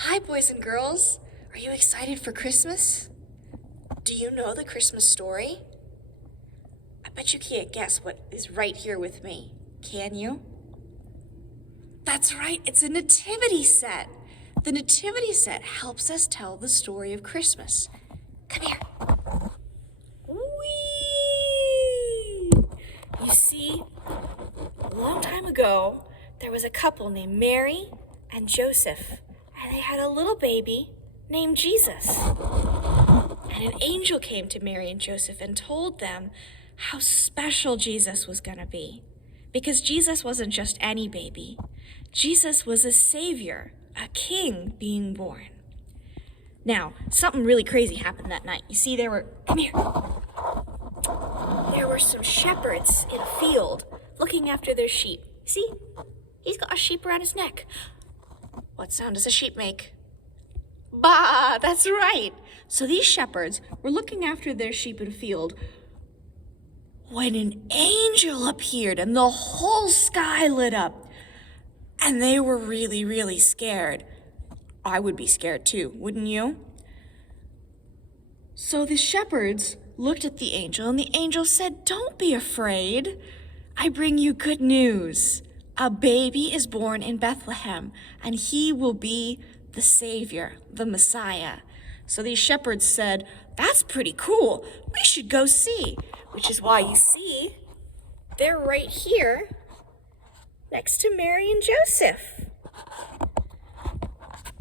Hi, boys and girls. Are you excited for Christmas? Do you know the Christmas story? I bet you can't guess what is right here with me. Can you? That's right, it's a nativity set. The nativity set helps us tell the story of Christmas. Come here. Whee! You see, a long time ago, there was a couple named Mary and Joseph, and they had a little baby named Jesus. And an angel came to Mary and Joseph and told them how special Jesus was going to be. Because Jesus wasn't just any baby. Jesus was a savior, a king being born. Now, something really crazy happened that night. You see, there were some shepherds in a field looking after their sheep. See, he's got a sheep around his neck. What sound does a sheep make? Bah, that's right. So these shepherds were looking after their sheep in a field when an angel appeared and the whole sky lit up. And they were really, really scared. I would be scared too, wouldn't you? So the shepherds looked at the angel, and the angel said, "Don't be afraid. I bring you good news. A baby is born in Bethlehem, and he will be the Savior, the Messiah." So these shepherds said, "That's pretty cool. We should go see." Which is why you see, they're right here next to Mary and Joseph.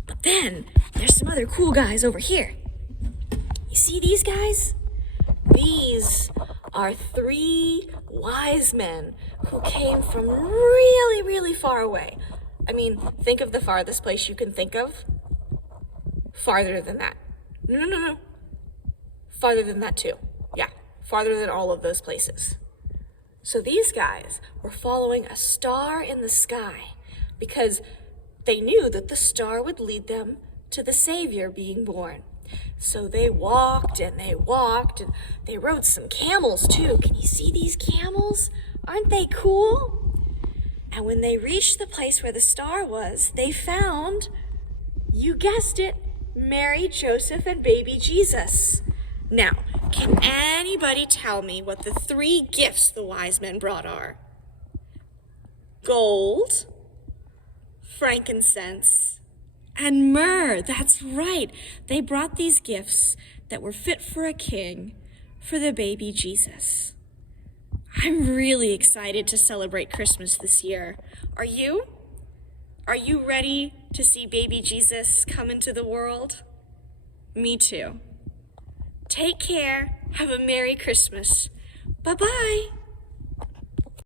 But then there's some other cool guys over here. You see these guys? These are 3 wise men who came from really, really far away. I mean, think of the farthest place you can think of. Farther than that. No. Farther than that too. Yeah, farther than all of those places. So these guys were following a star in the sky because they knew that the star would lead them to the Savior being born. So they walked and they walked, and they rode some camels too. Can you see these camels? Aren't they cool? And when they reached the place where the star was, they found, you guessed it, Mary, Joseph, and baby Jesus. Now, can anybody tell me what the 3 gifts the wise men brought are? Gold, frankincense, and myrrh. That's right. They brought these gifts that were fit for a king for the baby Jesus. I'm really excited to celebrate Christmas this year. Are you? Are you ready to see baby Jesus come into the world? Me too. Take care. Have a Merry Christmas. Bye-bye.